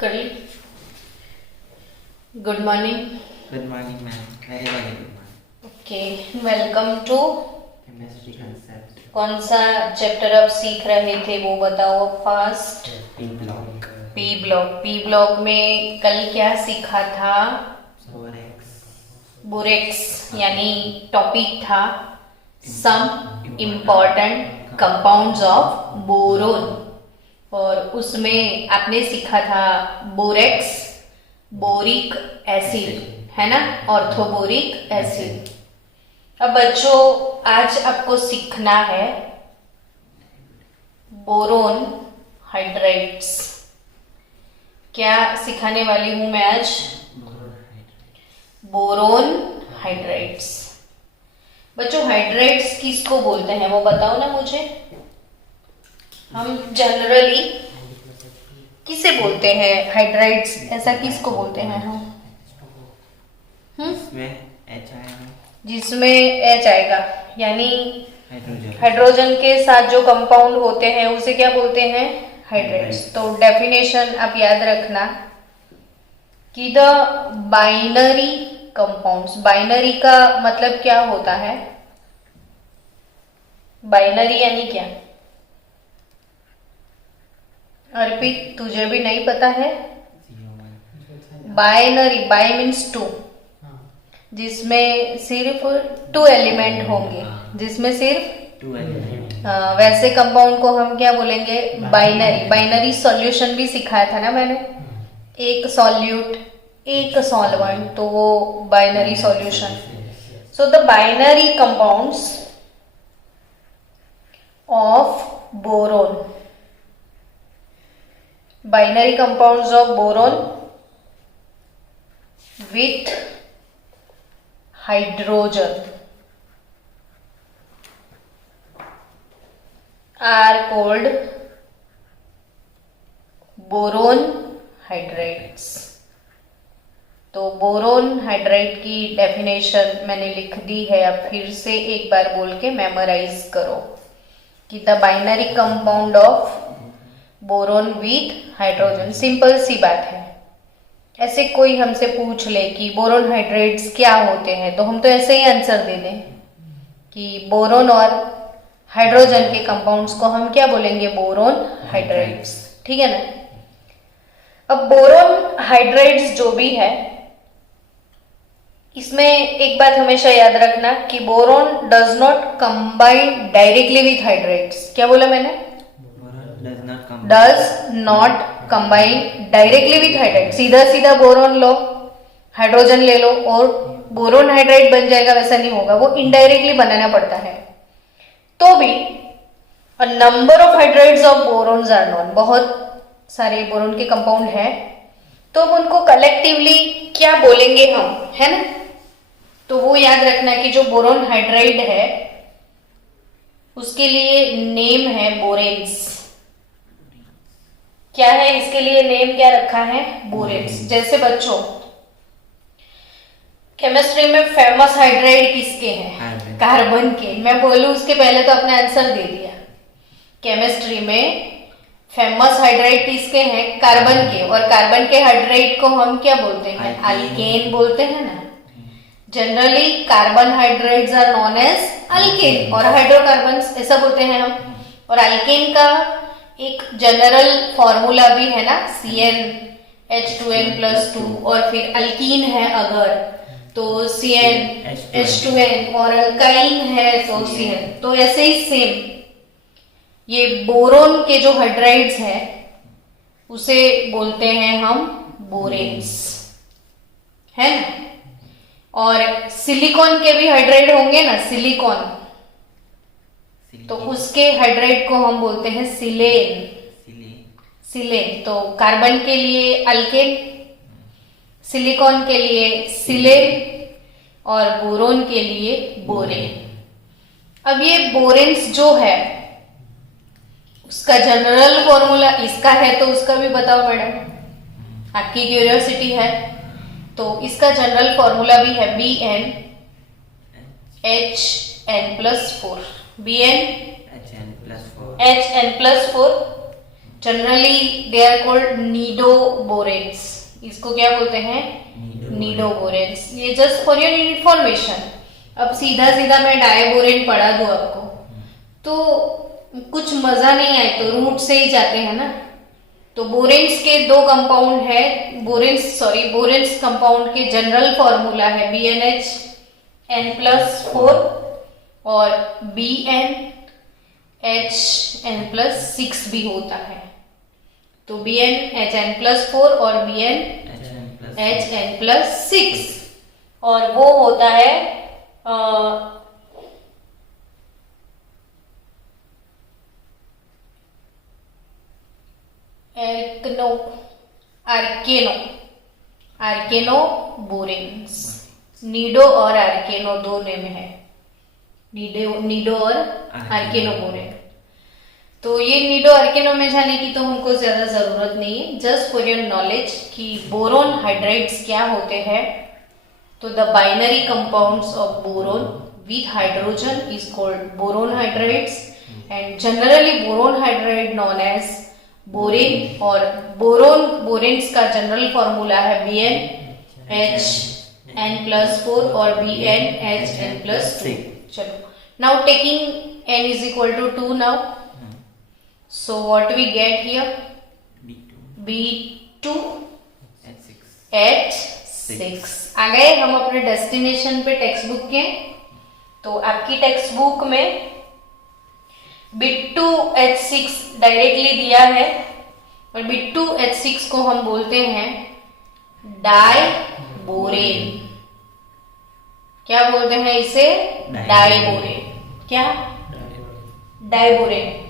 कर ली। Good morning. Good morning ma'am, very very good morning. Okay, welcome to. Chemistry concept कौन सा chapter आप सीख रहे थे वो बताओ fast. P block. P block में कल क्या सीखा था? बोरेक्स यानी टॉपिक था some important compounds of boron, और उसमें आपने सीखा था बोरेक्स, बोरिक एसिड, है ना, ऑर्थोबोरिक एसिड। अब बच्चों आज आपको सीखना है बोरोन हाइड्राइड्स। क्या सिखाने वाली हूं मैं आज? Boron hydrides. बच्चों हाइड्राइड्स किसको बोलते हैं वो बताओ ना मुझे। हम जनरली किसे बोलते हैं हाइड्राइड्स, ऐसा किसको बोलते हैं हम? जिसमें एच आएगा यानी हाइड्रोजन के साथ जो कंपाउंड होते हैं उसे क्या बोलते हैं? हाइड्राइड्स। तो डेफिनेशन आप याद रखना कि द बाइनरी कंपाउंड्स, बाइनरी का मतलब क्या होता है? बाइनरी यानी क्या? अर्पित तुझे भी नहीं पता है? बाइनरी, बाय मीन्स टू, जिसमें सिर्फ 2 एलिमेंट होंगे, जिसमें सिर्फ 2 एलिमेंट। वैसे कंपाउंड को हम क्या बोलेंगे? बाइनरी। बाइनरी सॉल्यूशन भी सिखाया था ना मैंने, एक सॉल्यूट एक सॉल्वेंट, तो वो binary solution. So the binary compounds of boron, binary compounds of boron with hydrogen are called boron hydrides। तो बोरोन हाइड्राइड की डेफिनेशन मैंने लिख दी है, अब फिर से एक बार बोल के मेमोराइज करो कि the binary compound of boron with hydrogen. Simple सी बात है। ऐसे कोई हमसे पूछ ले कि बोरोन हाइड्राइड्स क्या होते हैं, तो हम तो ऐसे ही आंसर दे दें कि बोरोन और हाइड्रोजन के कंपाउंड्स को हम क्या बोलेंगे? Boron hydrides. ठीक है ना। अब बोरोन हाइड्राइड्स जो भी है, इसमें एक बात हमेशा याद रखना कि boron does not combine directly with hydrides. क्या बोला मैंने? Does not combine directly with hydride. सीधा सीधा बोरोन लो, हाइड्रोजन ले लो और बोरोन हाइड्राइड बन जाएगा, वैसा नहीं होगा, वो इनडायरेक्टली बनाना पड़ता है। तो भी a number of hydrides of borons are known, बहुत सारे बोरोन के कंपाउंड है, तो उनको कलेक्टिवली क्या बोलेंगे हम, है ना। तो वो याद रखना कि जो बोरोन हाइड्राइड है उसके लिए नेम है बोरेन्स। क्या है इसके लिए नेम, क्या रखा है? बोरेन्स। जैसे बच्चों केमिस्ट्री में फेमस हाइड्राइड किसके हैं? कार्बन के। मैं बोलूं उसके पहले तो आपने आंसर दे दिया। केमिस्ट्री में फेमस हाइड्राइड किसके हैं? कार्बन के। और कार्बन के हाइड्राइड को हम क्या बोलते हैं? अल्केन बोलते हैं ना। Generally carbon hydrides are known as alkane और हाइड्रोकार्बन्स ऐसा बोलते हैं हम। और अल्केन का एक जनरल फॉर्मूला भी है ना, CnH2n+2, और फिर अल्कीन है अगर तो CnH2n, और अल्काइन है तो Cn। तो ऐसे ही सेम ये बोरोन के जो हाइड्राइड्स हैं उसे बोलते हैं हम बोरेन्स, है ना। और सिलिकॉन के भी हाइड्राइड होंगे ना, सिलिकॉन, तो उसके हाइड्राइड को हम बोलते हैं सिलेन। सिलेन। तो कार्बन के लिए अल्केन, सिलिकॉन के लिए सिलेन और बोरोन के लिए बोरेन। अब ये बोरेन्स जो है उसका जनरल फॉर्मूला इसका है, तो उसका भी बताओ मैडम, आपकी क्यूरियोसिटी है तो इसका जनरल फॉर्मूला भी है BnHn+4। Bn HN+4 generally they are called nidoboranes. इसको क्या बोलते हैं? नीडोबोरेन्स। ये जस्ट फॉर योर इंफॉर्मेशन। अब सीधा सीधा मैं डायबोरेन पढ़ा दूं आपको तो कुछ मजा नहीं आए, तो रूट से ही जाते हैं ना। तो बोरेन्स के दो कंपाउंड है, बोरेन्स कंपाउंड के जनरल फॉर्मूला है BnHn+4 और BnHn+6 भी होता है। तो BnHn+4 और BnHn+6 और वो होता है आर्केनो बोरेन्स। नीडो और आर्केनो दो नेम है, नीडो और आर्केनो बोरेन। तो ये नीडो आर्केनो में जाने की तो हमको ज्यादा जरूरत नहीं है, जस्ट फॉर योर नॉलेज कि बोरोन हाइड्राइड्स क्या होते हैं। तो the binary compounds of boron with hydrogen is called boron hydrides and generally boron hydride known as borane. और बोरेन्स का जनरल फॉर्मूला है BnHn+4 और BnHn+2। चलो, now taking n is equal to 2 now, so what we get here? B2H6 आ गए हम अपने destination पे text book के। तो आपकी टेक्स्ट बुक में B2H6 डायरेक्टली दिया है और B2H6 को हम बोलते हैं डाइबोरेन। क्या बोलते हैं इसे? डाइबोरेन। क्या? डाइबोरेन।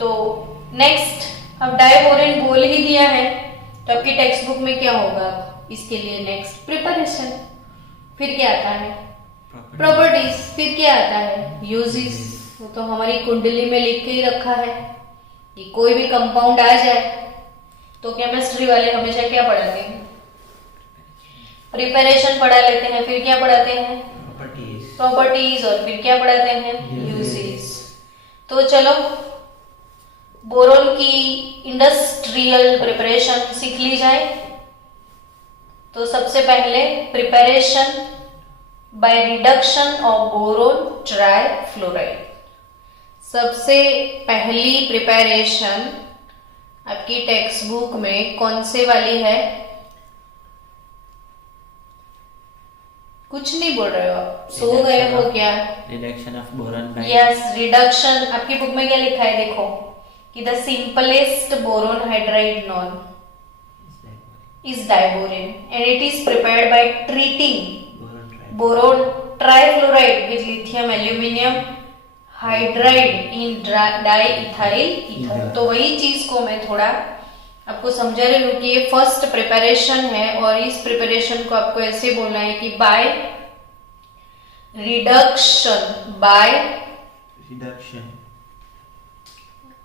तो नेक्स्ट, अब डाइबोरेन बोल ही दिया है तो आपकी टेक्स्ट बुक में क्या होगा इसके लिए? नेक्स्ट प्रिपरेशन, फिर क्या आता है? प्रॉपर्टीज, फिर क्या आता है? यूजेस। वो तो हमारी कुंडली में लिख के ही रखा है कि कोई भी कंपाउंड आ जाए तो केमिस्ट्री वाले हमेशा क्या पढ़ाते हैं? प्रिपरेशन पढ़ा लेते हैं, फिर क्या पढ़ाते हैं? प्रॉपर्टीज, और फिर क्या पढ़ाते हैं? यूजेस। तो चलो बोरोन की इंडस्ट्रियल प्रिपरेशन सीख ली जाए। तो सबसे पहले preparation by reduction of boron trifluoride. सबसे पहली प्रिपरेशन आपकी टेक्स्ट बुक में कौन से वाली है? कुछ नहीं बोल रहे हो आप, सो गए हो क्या? Reduction of boron by yes, reduction. आपकी बुक में क्या लिखा है देखो कि the simplest boron hydride known is diborane and it is prepared by treating boron trifluoride with lithium aluminium hydride in diethyl ether। तो वही चीज को मैं थोड़ा आपको समझा रही हूँ कि ये फर्स्ट प्रिपरेशन है और इस प्रिपरेशन को आपको ऐसे बोलना है कि by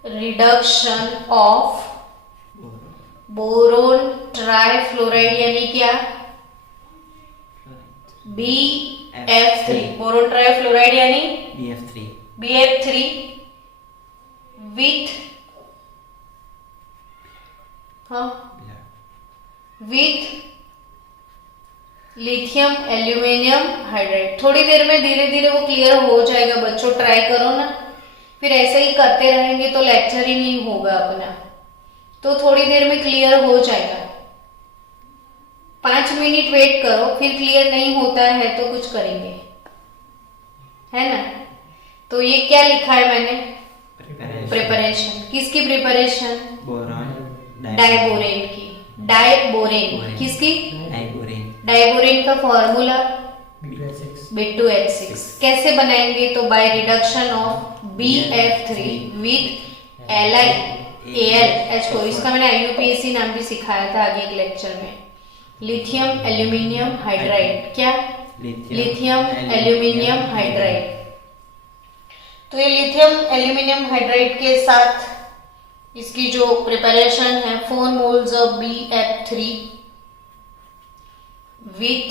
reduction of boron trifluoride यानी क्या? BF3। बोरोन ट्राइफ्लोराइड यानी BF3 with lithium aluminium hydride. थोड़ी देर में धीरे धीरे वो क्लियर हो जाएगा बच्चों, ट्राई करो ना। फिर ऐसे ही करते रहेंगे तो लेक्चर ही नहीं होगा अपना, तो थोड़ी देर में क्लियर हो जाएगा। 5 मिनट वेट करो, फिर क्लियर नहीं होता है तो कुछ करेंगे, है ना। तो ये क्या लिखा है मैंने? प्रिपरेशन। किसकी प्रिपरेशन? डाइबोरेन की। डाइबोरेन किसकी? डाइबोरेन का फॉर्मूला B2H6। कैसे बनाएंगे? तो by reduction of BF3 with LiAlH को, इसका मैंने IUPAC नाम भी सिखाया था आगे एक लेक्चर में। Lithium aluminium hydride. क्या? Lithium aluminium hydride. तो ये लिथियम एल्यूमिनियम हाइड्राइड के साथ इसकी जो प्रिपरेशन है 4 moles of BF3 with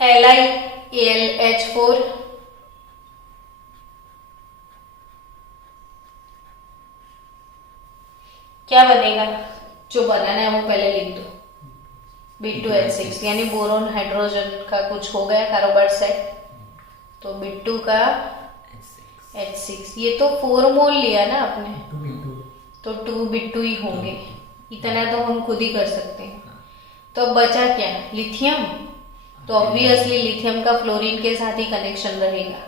LiAlH4 क्या बनेगा? जो बनाना है वो पहले लिख दो। B2H6 यानी बोरोन हाइड्रोजन का कुछ हो गया कारोबार सेट, तो B2 का H6, ये तो 4 मोल लिया ना आपने, तो 2 B2 ही होंगे, इतना तो हम खुद ही कर सकते हैं। तो अब बचा क्या? लिथियम। तो ऑब्वियसली लिथियम का फ्लोरीन के साथ ही कनेक्शन रहेगा,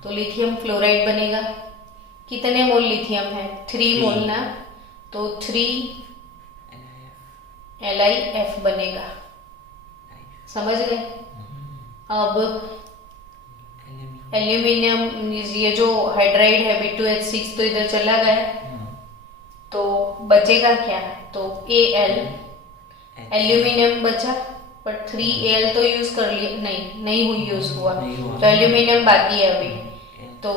तो लिथियम फ्लोराइड बनेगा। कितने मोल लिथियम है? 3 मोल ना, तो 3 LiF बनेगा। समझ गए? अब एल्यूमिनियम, ये जो हाइड्राइड है B2H6 तो इधर चला गया, तो बचेगा क्या? तो Al, एल्यूमिनियम बचा, पर 3Al तो यूज कर लिया, नहीं यूज हुआ, तो एल्यूमिनियम बाकी है अभी। तो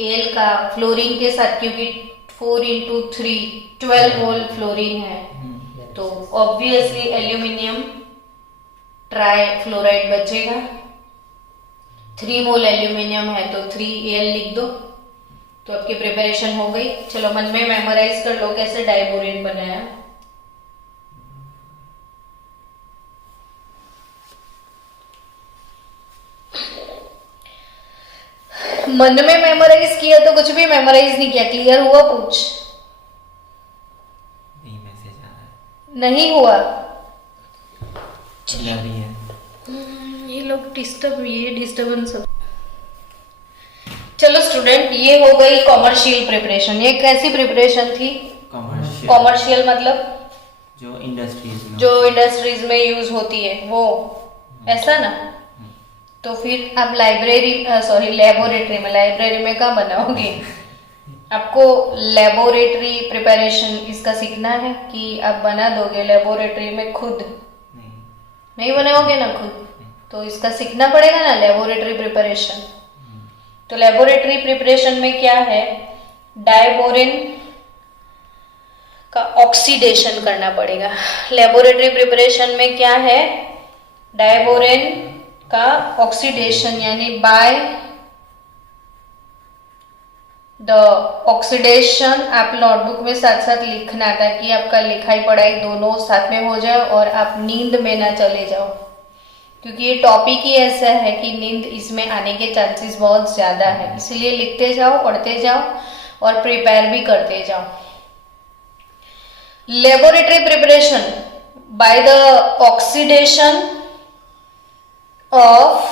Al का फ्लोरीन के साथ, क्योंकि 4 into 3 12 मोल फ्लोरीन है, तो ऑब्वियसली एल्यूमिनियम ट्राई फ्लोराइड बचेगा। 3 मोल एल्यूमिनियम है तो 3Al लिख दो, तो आपकी प्रिपरेशन हो गई। चलो मन में मेमोराइज कर लो कैसे डाइबोरेन बनाया। मन में मेमोराइज किया तो कुछ भी मेमोराइज नहीं किया, क्लियर हुआ? पूछ। नहीं, मैसेज आ रहा है। नहीं हुआ? चिल्ला रही है। ये लोग डिस्टर्बेंस। चलो स्टूडेंट, ये हो गई कॉमर्शियल प्रिपरेशन। ये कैसी प्रिपरेशन थी? कॉमर्शियल मतलब जो इंडस्ट्रीज में यूज होती है वो, ऐसा ना। तो फिर आप लेबोरेटरी में क्या बनाओगे? आपको लेबोरेटरी प्रिपरेशन इसका सीखना है कि आप बना दोगे लेबोरेटरी में खुद? नहीं बनाओगे ना खुद, तो इसका सीखना पड़ेगा ना लेबोरेटरी प्रिपरेशन। तो लेबोरेटरी प्रिपरेशन में क्या है? डाइबोरेन का ऑक्सीडेशन करना पड़ेगा। लेबोरेटरी प्रिपरेशन में क्या है? डाइबोरेन का ऑक्सीडेशन, यानी बाय द ऑक्सीडेशन। आप नोटबुक में साथ साथ लिखना, ताकि आपका लिखाई पढ़ाई दोनों साथ में हो जाए और आप नींद में ना चले जाओ, क्योंकि ये टॉपिक ही ऐसा है कि नींद इसमें आने के चांसेस बहुत ज्यादा है। इसलिए लिखते जाओ, पढ़ते जाओ और प्रिपेयर भी करते जाओ। Laboratory preparation by the oxidation of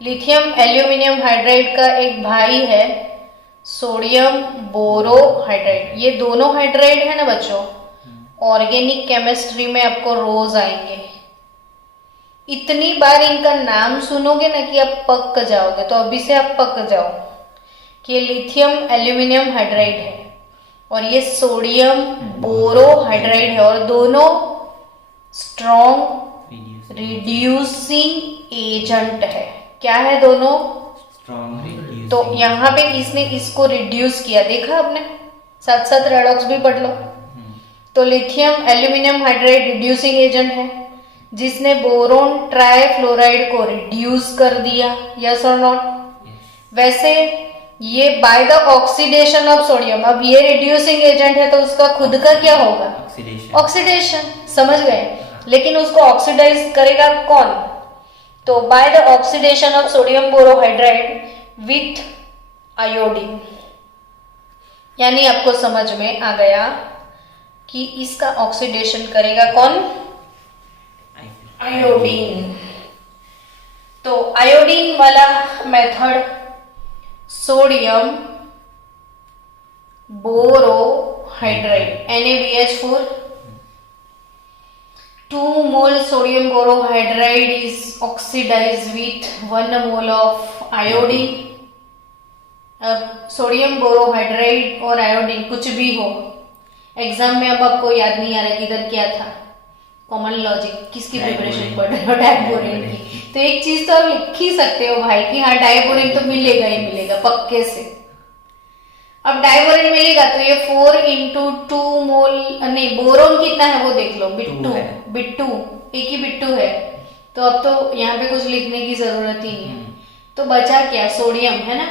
lithium aluminium hydride का एक भाई है सोडियम बोरोहाइड्राइड। ये दोनों हाइड्राइड है ना बच्चों, ऑर्गेनिक केमिस्ट्री में आपको रोज आएंगे। इतनी बार इनका नाम सुनोगे ना कि आप पक जाओगे, तो अभी से आप पक जाओ कि लिथियम एल्यूमिनियम हाइड्राइड है और ये सोडियम बोरोहाइड्राइड है, और दोनों स्ट्रॉन्ग रिड्यूसिंग एजेंट है। क्या है दोनों? तो यहाँ पे इसने इसको रिड्यूस किया, देखा आपने? साथ साथ रेडॉक्स भी पढ़ लो। तो lithium aluminium hydride reducing agent है, जिसने बोरोन ट्राइफ्लोराइड को रिड्यूस कर दिया। यस और नॉट? वैसे ये by the oxidation of sodium, अब ये रिड्यूसिंग एजेंट है तो उसका खुद का क्या होगा? ऑक्सीडेशन। समझ गए? लेकिन उसको ऑक्सीडाइज करेगा कौन? तो by the oxidation of sodium borohydride with iodine. यानी आपको समझ में आ गया कि इसका ऑक्सीडेशन करेगा कौन? आयोडीन। तो आयोडीन वाला method sodium borohydride NaBH4, 2 mole sodium borohydride is oxidized with 1 mole of iodine। अब सोडियम बोरोहाइड्राइड और आयोडीन कुछ भी हो, एग्जाम में अब आपको याद नहीं आ रहा कि इधर क्या था, कॉमन लॉजिक किसकी प्रिपरेशन पढ़ रहे हो? डाइबोरेन की। तो एक चीज तो आप लिख ही सकते हो भाई कि हाँ डाइबोरेन तो मिलेगा ही मिलेगा पक्के से। अब डाइबोरेन मिलेगा तो ये 4 into 2 मोल, नहीं बोरोन कितना है वो देख लो, बिट्टू एक ही बिट्टू है, तो अब तो यहाँ पे कुछ लिखने की जरूरत ही नहीं है। तो बचा क्या? सोडियम है ना।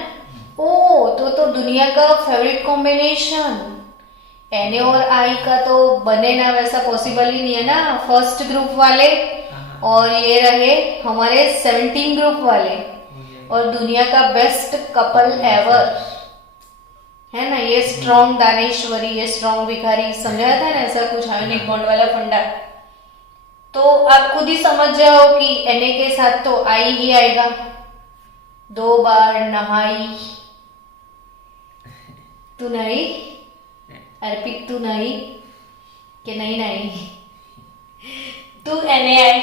ओ तो दुनिया का फेवरेट कॉम्बिनेशन Na और I का तो बने ना, वैसा पॉसिबल ही नहीं है ना। फर्स्ट ग्रुप वाले और ये रहे हमारे 17 ग्रुप वाले और दुनिया का बेस्ट कपल एवर, है ना। ये स्ट्रॉन्ग दानेश्वरी, ये स्ट्रॉन्ग भिखारी, समझा था ना ऐसा कुछ आयोनिक बॉन्ड वाला फंडा। तो आप खुद ही समझ जाओ कि Na के साथ तो I ही आएगा। 2 बार नहाई, तू नहीं अर्पित, तू नहीं कि नहीं तू NaI।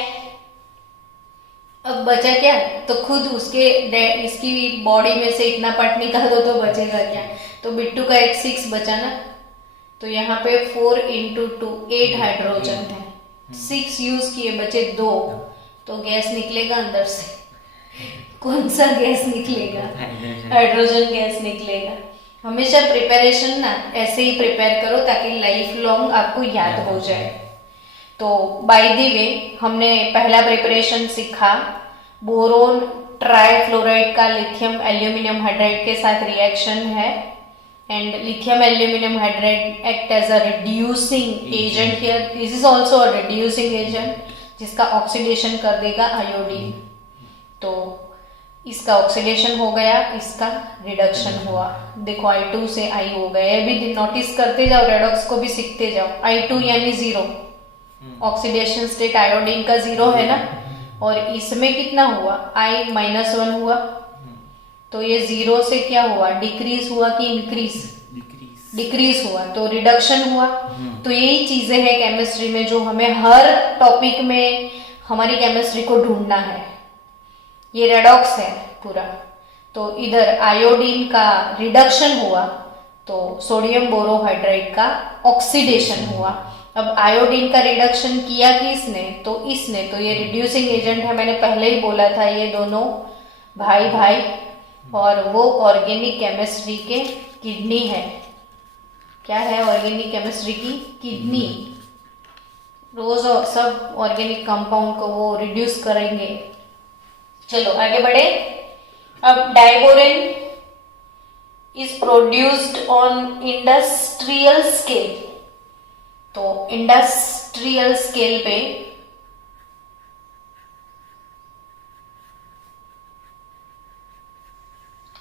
अब बचा क्या, तो खुद उसके इसकी बॉडी में से इतना पार्ट निकाल दो तो बचेगा क्या। तो बिट्टू का एक 6 बचा ना, तो यहाँ पे 4 × 2 8 हाइड्रोजन है, 6 यूज किए, बचे 2, तो गैस निकलेगा अंदर से। कौन सा गैस निकलेगा? हाइड्रोजन गैस निकलेगा। हमेशा प्रिपरेशन ना ऐसे ही प्रिपेयर करो ताकि लाइफ लॉन्ग आपको याद हो जाए। तो बाय द वे हमने पहला प्रिपरेशन सीखा, बोरोन ट्राइफ्लोराइड का लिथियम एल्यूमिनियम हाइड्राइड के साथ रिएक्शन है and lithium aluminium hydride act as a reducing agent here. This is also a reducing agent जिसका ऑक्सीडेशन कर देगा आयोडीन। तो इसका ऑक्सीडेशन हो गया, इसका रिडक्शन हुआ। देखो I2 से I हो गया। ये भी नोटिस करते जाओ, रेडॉक्स को भी सीखते जाओ। I2 यानी 0, ऑक्सीडेशन स्टेट आयोडीन का 0 है ना, और इसमें कितना हुआ I-1 हुआ। तो ये 0 से क्या हुआ, डिक्रीज हुआ कि इंक्रीज? डिक्रीज हुआ, तो रिडक्शन हुआ। तो यही चीजें हैं केमिस्ट्री में जो हमें हर टॉपिक में हमारी केमिस्ट्री को ढूंढना है। ये रेडॉक्स है पूरा। तो इधर आयोडीन का रिडक्शन हुआ तो सोडियम बोरोहाइड्राइड का ऑक्सीडेशन हुआ। अब आयोडीन का रिडक्शन किया किसने? तो इसने। तो ये रिड्यूसिंग एजेंट है, मैंने पहले ही बोला था, ये दोनों भाई भाई, और वो ऑर्गेनिक केमिस्ट्री के किडनी है। क्या है ऑर्गेनिक केमिस्ट्री की? किडनी। रोज सब ऑर्गेनिक कंपाउंड को वो रिड्यूस करेंगे। चलो आगे बढ़े। अब diborane is produced on industrial scale. तो इंडस्ट्रियल स्केल पे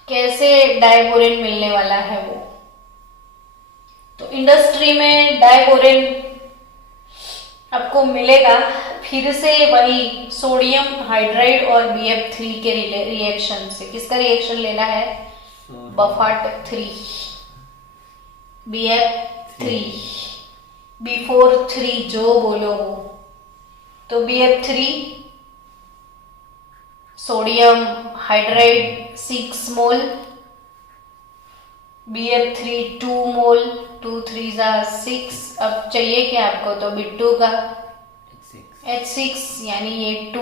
कैसे डाइबोरेन मिलने वाला है वो? तो इंडस्ट्री में डाइबोरेन आपको मिलेगा फिर से वही सोडियम हाइड्राइड और BF3 के रिएक्शन से। किसका रिएक्शन लेना है? बफाट 3, BF3, B4 3 जो बोलो वो। तो BF3 सोडियम हाइड्राइड 6 मोल, BF3 2 मोल, 2 3 6। अब चाहिए क्या आपको? तो बिट्टू का H6 यानी ये 2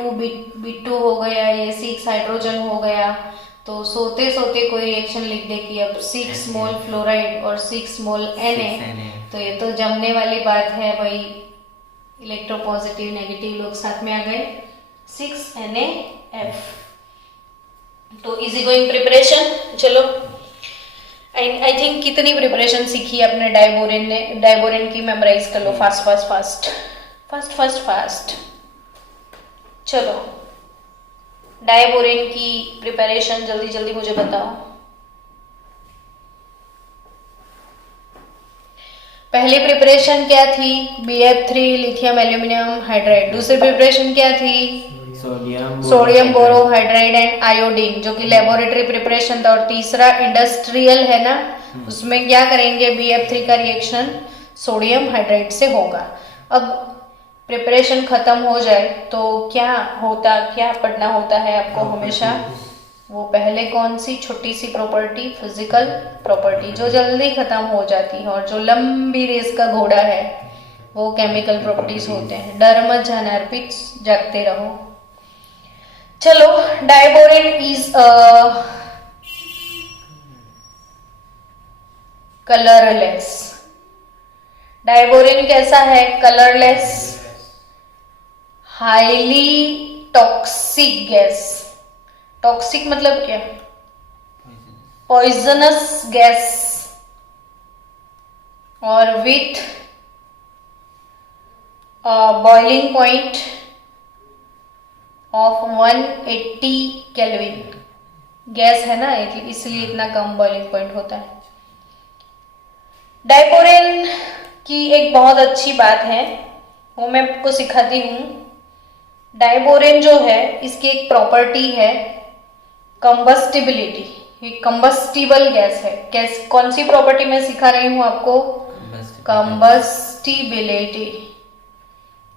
B2 हो गया, ये 6 हाइड्रोजन हो गया। तो सोते सोते कोई रिएक्शन लिख दे कि अब 6 मोल फ्लोराइड और 6 मोल Na। तो ये तो जमने वाली बात है भाई, इलेक्ट्रोपॉजिटिव नेगेटिव लोग साथ में आ गए, 6 NaF। तो इजी गोइंग प्रिपरेशन। चलो आई थिंक कितनी प्रिपरेशन सीखी अपने डाइबोरेन ने। डाइबोरेन की मेमोराइज कर लो fast fast fast fast fast fast. चलो डाइबोरेन की प्रिपरेशन जल्दी जल्दी मुझे बताओ। पहली प्रिपरेशन क्या थी? BF3 lithium aluminium hydride. दूसरी प्रिपरेशन क्या थी? सोडियम बोरोहाइड्राइड एंड आयोडीन, जो कि लेबोरेटरी प्रिपरेशन था। और तीसरा इंडस्ट्रियल है ना, उसमें क्या करेंगे? BF3 का रिएक्शन सोडियम हाइड्राइड से होगा। अब प्रिपरेशन खत्म हो जाए तो क्या पढ़ना होता है आपको हमेशा? वो पहले कौन सी छोटी सी प्रॉपर्टी, फिजिकल प्रॉपर्टी जो जल्दी खत्म हो जाती है, और जो लंबी रेस का घोड़ा है वो केमिकल प्रॉपर्टीज होते हैं। डर मत जाना अर्पित, जागते रहो। चलो डाइबोरेन इज कलरलेस। डाइबोरेन कैसा है? Colourless, highly toxic gas. Toxic मतलब क्या? पॉइजनस गैस और with boiling point of 180 kelvin. Gas है ना, इसलिए इतना कम बॉइलिंग पॉइंट होता है। डाइपोरेन की एक बहुत अच्छी बात है, वो मैं आपको सिखाती हूँ। डाइपोरेन जो है, इसकी एक प्रॉपर्टी है कंबस्टिबिलिटी। ये कंबस्टिबल गैस है। गैस कौन सी प्रॉपर्टी मैं सिखा रही हूँ आपको? कंबस्टिबिलिटी।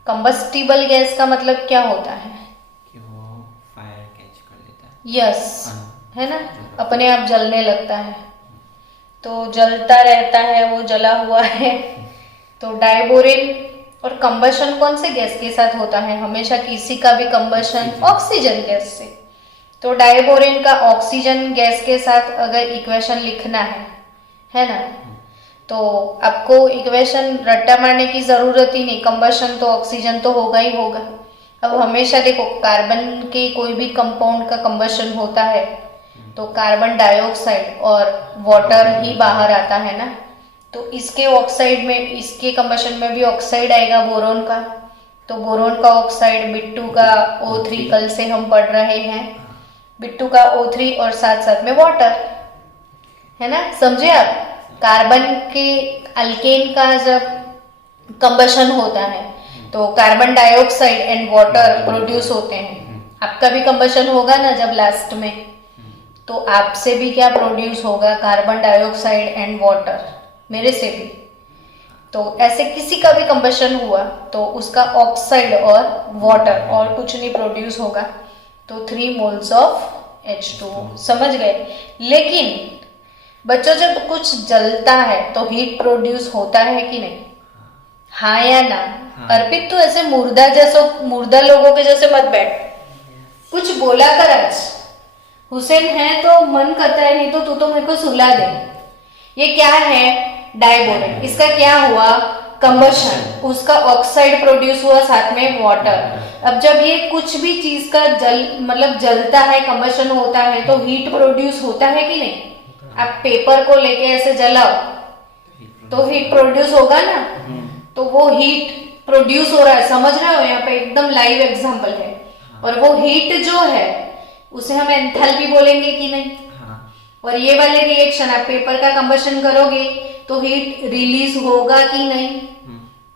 कंबस्टिबल गैस का मतलब क्या होता है? कि वो फायर कैच कर लेता है। यस, है ना, अपने आप जलने लगता है, तो जलता रहता है, वो जला हुआ है। तो डाइबोरेन और कंबशन कौन से गैस के साथ होता है? हमेशा किसी का भी कंबशन ऑक्सीजन गैस से। तो डाइबोरेन का ऑक्सीजन गैस के साथ अगर इक्वेशन लिखना है ना, तो आपको इक्वेशन रट्टा मारने की जरूरत ही नहीं। कंबशन तो ऑक्सीजन तो होगा ही होगा। अब हमेशा देखो, कार्बन के कोई भी कंपाउंड का कंबशन होता है तो कार्बन डाइऑक्साइड और वाटर ही बाहर आता है ना। तो इसके ऑक्साइड में, इसके कंबशन में भी ऑक्साइड आएगा बोरोन का। तो बोरोन का ऑक्साइड, बिट्टू का O3, कल से हम पढ़ रहे हैं, बिट्टू का O3 और साथ साथ में वाटर, है ना, समझे आप? कार्बन के अल्केन का जब कंबशन होता है तो carbon dioxide and water produce होते हैं। आपका भी कंबशन होगा ना जब लास्ट में, तो आपसे भी क्या प्रोड्यूस होगा? कार्बन डाइऑक्साइड एंड वाटर, मेरे से भी। तो ऐसे किसी का भी कंबशन हुआ तो उसका ऑक्साइड और वाटर और कुछ नहीं प्रोड्यूस होगा, तो 3 मोल्स ऑफ H2O। समझ गए? लेकिन बच्चों, जब कुछ जलता है तो हीट प्रोड्यूस होता है कि नहीं? हाँ या ना? अर्पित, तो ऐसे मुर्दा लोगों के जैसे मत बैठ, कुछ बोला कर आज। हुसैन है तो मन करता है, नहीं तो तू तो मेरे को सुला दे। ये क्या है? डाइबोरेन। इसका क्या हुआ? कंबशन, उसका ऑक्साइड प्रोड्यूस हुआ, साथ में वाटर। अब जब ये कुछ भी चीज का जलता है, कंबशन होता है, तो हीट प्रोड्यूस होता है कि नहीं? आप पेपर को लेके ऐसे जलाओ तो हीट प्रोड्यूस होगा ना। तो वो हीट प्रोड्यूस हो रहा है, समझ रहे हो? यहाँ पे एकदम लाइव एग्जांपल है। और वो हीट जो है उसे हम एंथैल्पी बोलेंगे कि नहीं? और ये वाले रिएक्शन, आप पेपर का कंबशन करोगे तो हीट रिलीज होगा कि नहीं?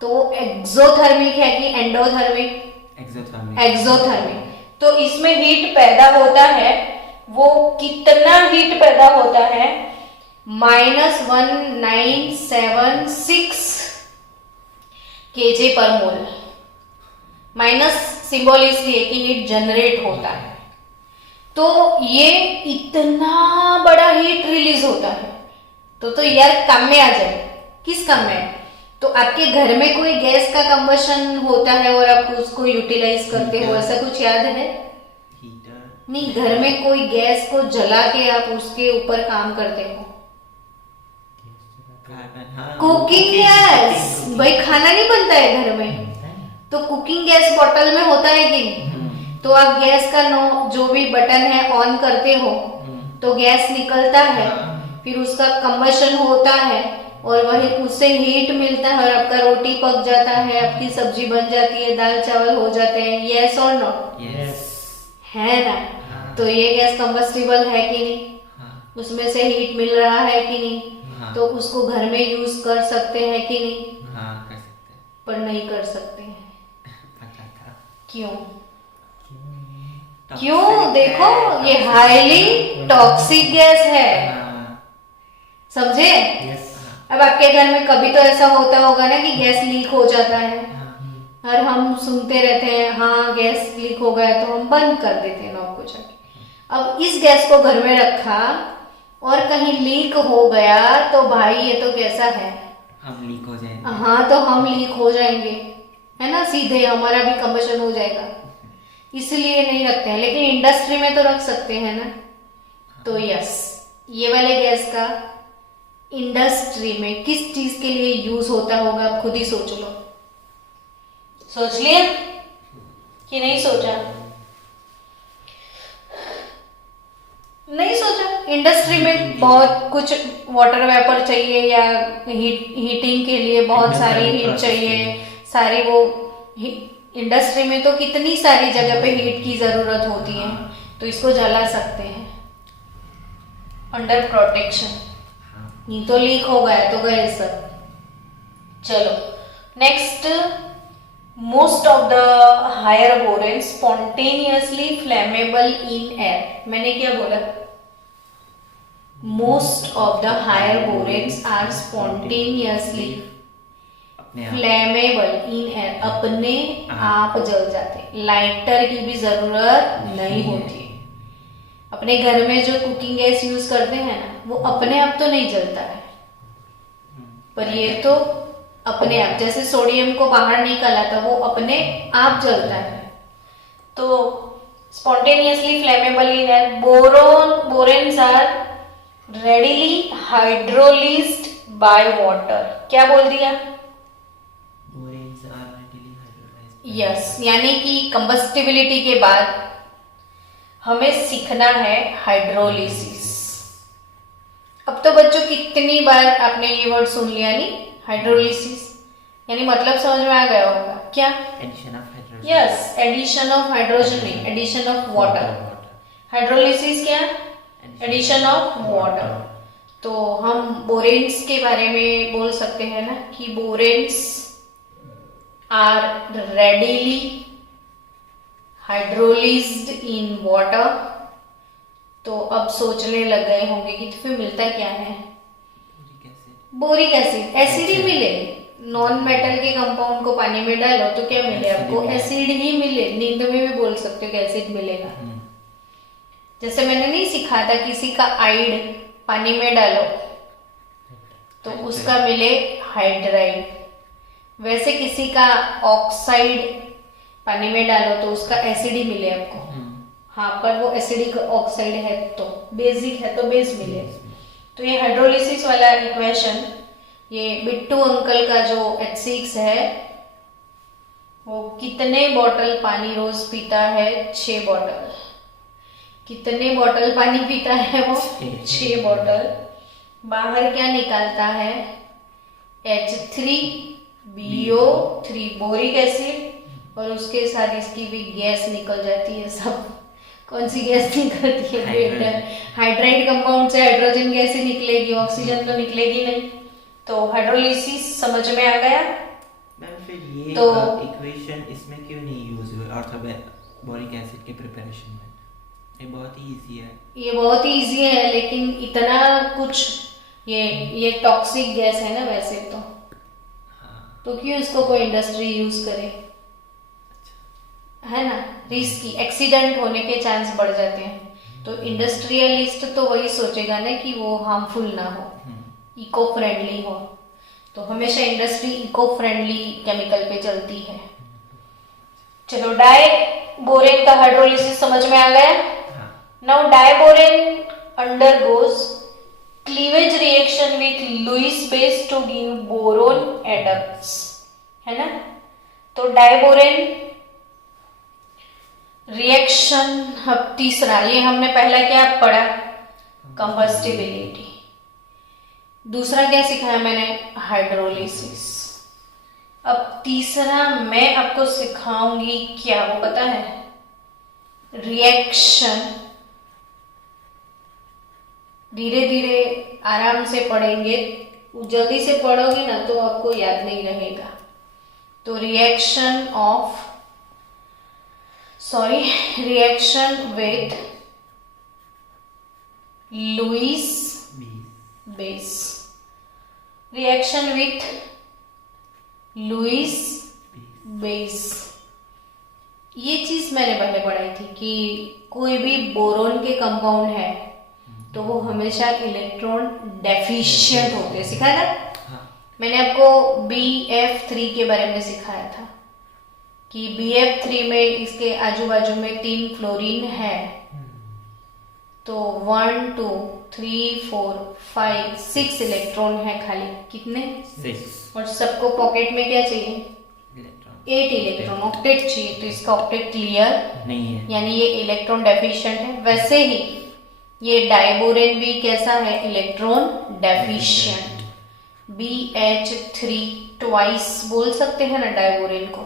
तो एक्सोथर्मिक है कि एंडोथर्मिक? एक्सोथर्मिक। तो इसमें हीट पैदा होता है, वो कितना हीट पैदा होता है? -1976 kJ पर मोल। माइनस सिंबल इसलिए कि हीट जनरेट होता है। तो ये इतना बड़ा हीट रिलीज होता है, तो यार काम में आ जाए। किस काम में? तो आपके घर में कोई गैस का कंबशन होता है और आप उसको यूटिलाइज करते हो, ऐसा कुछ याद है? नहीं, घर में कोई गैस को जला के आप उसके ऊपर काम करते हो। कुकिंग गैस, भाई खाना नहीं बनता है घर में, तो कुकिंग गैस बॉटल में होता है कि नहीं? तो आप गैस का जो भी बटन है ऑन करते हो तो गैस निकलता है, फिर उसका कंबशन होता है और वही उससे हीट मिलता है और आपका रोटी पक जाता है, आपकी सब्जी बन जाती है, दाल चावल हो जाते हैं। यस और नो? है ना? तो ये गैस कंबस्टिबल है कि नहीं? उसमें से हीट मिल रहा है कि नहीं? तो उसको घर में यूज कर सकते हैं कि नहीं? कर सकते हैं। पर नहीं कर सकते हैं। क्यों? क्यों? देखो, ये हाईली टॉक्सिक गैस है, समझे? अब आपके घर में कभी तो ऐसा होता होगा ना कि गैस लीक हो जाता है, और हम सुनते रहते हैं हाँ गैस लीक हो गया, तो हम बंद कर देते हैं नॉब को जाके। अब इस गैस को घर में रखा और कहीं लीक हो गया तो भाई ये तो कैसा है? हम लीक हो जाएंगे। हाँ, तो हम लीक हो जाएंगे, है ना, सीधे हमारा भी कंबशन हो जाएगा, इसलिए नहीं रखते हैं। लेकिन इंडस्ट्री में तो रख सकते हैं ना। तो यस, ये वाले गैस का इंडस्ट्री में किस चीज के लिए यूज होता होगा, आप खुद ही सोच लो। सोच लिया कि नहीं सोचा? नहीं सोचा? इंडस्ट्री में बहुत कुछ वाटर वेपर चाहिए या हीटिंग के लिए बहुत सारी हीट चाहिए, सारी वो इंडस्ट्री में तो कितनी सारी जगह पे हीट की जरूरत होती है, तो इसको जला सकते हैं अंडर प्रोटेक्शन। नहीं तो लीक हो गया तो गए सब। चलो next, most of the higher borane spontaneously flammable in air. मैंने क्या बोला? Most of the higher boranes are spontaneously flammable in air, अपने आप जल जाते, लाइटर की भी जरूरत नहीं होती। अपने घर में जो कुकिंग गैस यूज करते हैं ना, वो अपने आप तो नहीं जलता है, पर ये तो अपने आप, जैसे सोडियम को बाहर निकाला था वो अपने आप जलता है। तो spontaneously flammable in air, boranes are readily hydrolysed by water. क्या बोल दिया? यस, यानी कि कंबस्टिबिलिटी के बाद हमें सीखना है हाइड्रोलिसिस। अब तो बच्चों कितनी बार आपने ये वर्ड सुन लिया नहीं, हाइड्रोलिसिस, यानी मतलब समझ में आ गया होगा। क्या? Addition of hydrogen. Yes, addition of hydrogen नहीं, एडिशन ऑफ वाटर। हाइड्रोलिसिस क्या? Addition of water. तो हम बोरेन्स के बारे में बोल सकते हैं ना कि boranes are readily hydrolysed in water. तो अब सोचने लग गए होंगे कि फिर मिलता क्या है? Boric acid. एसिड ही मिले, नॉन मेटल के कंपाउंड को पानी में डालो तो क्या मिले आपको? एसिड ही मिले। नींद में भी बोल सकते हो कि एसिड मिलेगा। जैसे मैंने नहीं सिखाया था, किसी का आइड पानी में डालो तो उसका मिले हाइड्राइड, वैसे किसी का ऑक्साइड पानी में डालो तो उसका एसिड ही मिले आपको। हाँ, पर वो एसिडिक ऑक्साइड है तो बेसिक है तो बेस मिले। तो ये हाइड्रोलिसिस वाला इक्वेशन, ये बिट्टू अंकल का जो H6 है, वो कितने बॉटल पानी रोज पीता है? 6 बॉटल। कितने बॉटल पानी पीता है वो? 6 बॉटल। बाहर क्या निकालता है? H3BO3 बोरिक एसिड, और उसके साथ इसकी भी गैस निकल जाती है सब। कौन सी गैस निकलती है बेटा? हाइड्राइड कंपाउंड से हाइड्रोजन गैस ही निकलेगी, ऑक्सीजन तो निकलेगी नहीं। तो हाइड्रोलिसिस समझ में आ गया? मैम फिर ये तो इक्वेशन इसमें क्यों नहीं यूज हुई ऑर्थोबोरिक एसिड के प्रिपरेशन में? ये बहुत ही इजी है। ये बहुत ही इजी है, लेकिन इतना कुछ ये टॉक्सिक गैस है ना वैसे तो। हाँ। तो क्यों इसको कोई इंडस्ट्री यूज करे? है ना, रिस्की, एक्सीडेंट होने के चांस बढ़ जाते हैं। तो इंडस्ट्रियलिस्ट तो वही सोचेगा ना कि वो हार्मफुल ना हो, इको फ्रेंडली हो। तो हमेशा इंडस्ट्री इको फ्रेंडली केमिकल पे चलती है। चलो, डाई बोरेन का हाइड्रोलिसिस समझ में आ गया। Now diborane undergoes cleavage reaction with Lewis base to give boron atoms, है ना। तो डाइबोरेन रिएक्शन, अब तीसरा, ये हमने पहला क्या पढ़ा? कंबस्टिबिलिटी। दूसरा क्या सिखाया मैंने? हाइड्रोलिसिस। अब तीसरा मैं आपको सिखाऊंगी क्या, वो पता है? रिएक्शन। धीरे धीरे आराम से पढ़ेंगे, जल्दी से पढ़ोगे ना तो आपको याद नहीं रहेगा। तो reaction with Lewis base. Reaction with Lewis base, ये चीज मैंने पहले पढ़ाई थी कि कोई भी बोरोन के कंपाउंड है तो वो हमेशा इलेक्ट्रॉन डेफिशिएंट होते हैं। सिखाया था? हाँ। मैंने आपको BF3 के बारे में सिखाया था कि BF3 में इसके आजू बाजू में 3 फ्लोरीन है, तो 1 2 3 4 5 6 इलेक्ट्रॉन है खाली। कितने? 6। और सबको पॉकेट में क्या चाहिए? 8 इलेक्ट्रॉन, ऑक्टेट चाहिए। तो इसका ऑक्टेट क्लियर नहीं है, यानी ये इलेक्ट्रॉन डेफिशिएंट है। वैसे ही ये डाइबोरेन भी कैसा है, इलेक्ट्रॉन डेफिशिएंट। BH3 ट्वाइस बोल सकते हैं ना डाइबोरेन को,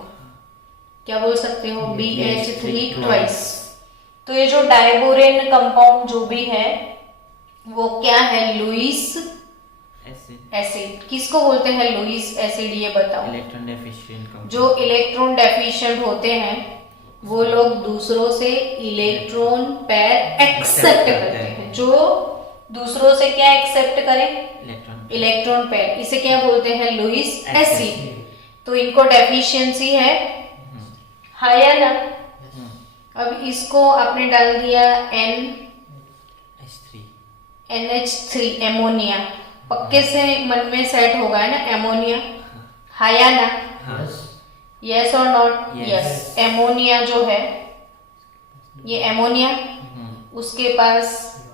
क्या बोल सकते हो, BH3 ट्वाइस। तो ये जो डाइबोरेन कंपाउंड जो भी है वो क्या है, लुईस एसिड। किसको बोलते हैं लुईस एसिड, ये बताओ। Electron deficient. जो इलेक्ट्रॉन डेफिशिएंट होते हैं वो लोग दूसरों से इलेक्ट्रॉन पेयर एक्सेप्ट करते हैं। जो दूसरों से क्या एक्सेप्ट करें, इलेक्ट्रॉन पेयर, इसे क्या बोलते हैं, लुईस एसिड। तो इनको डेफिशिएंसी है, हाँ या ना। अब इसको आपने डाल दिया NH3 एमोनिया, पक्के से मन में सेट होगा है ना, एमोनिया, हाँ या ना, यस और नॉट, यस। एमोनिया जो है, ये एमोनिया, उसके पास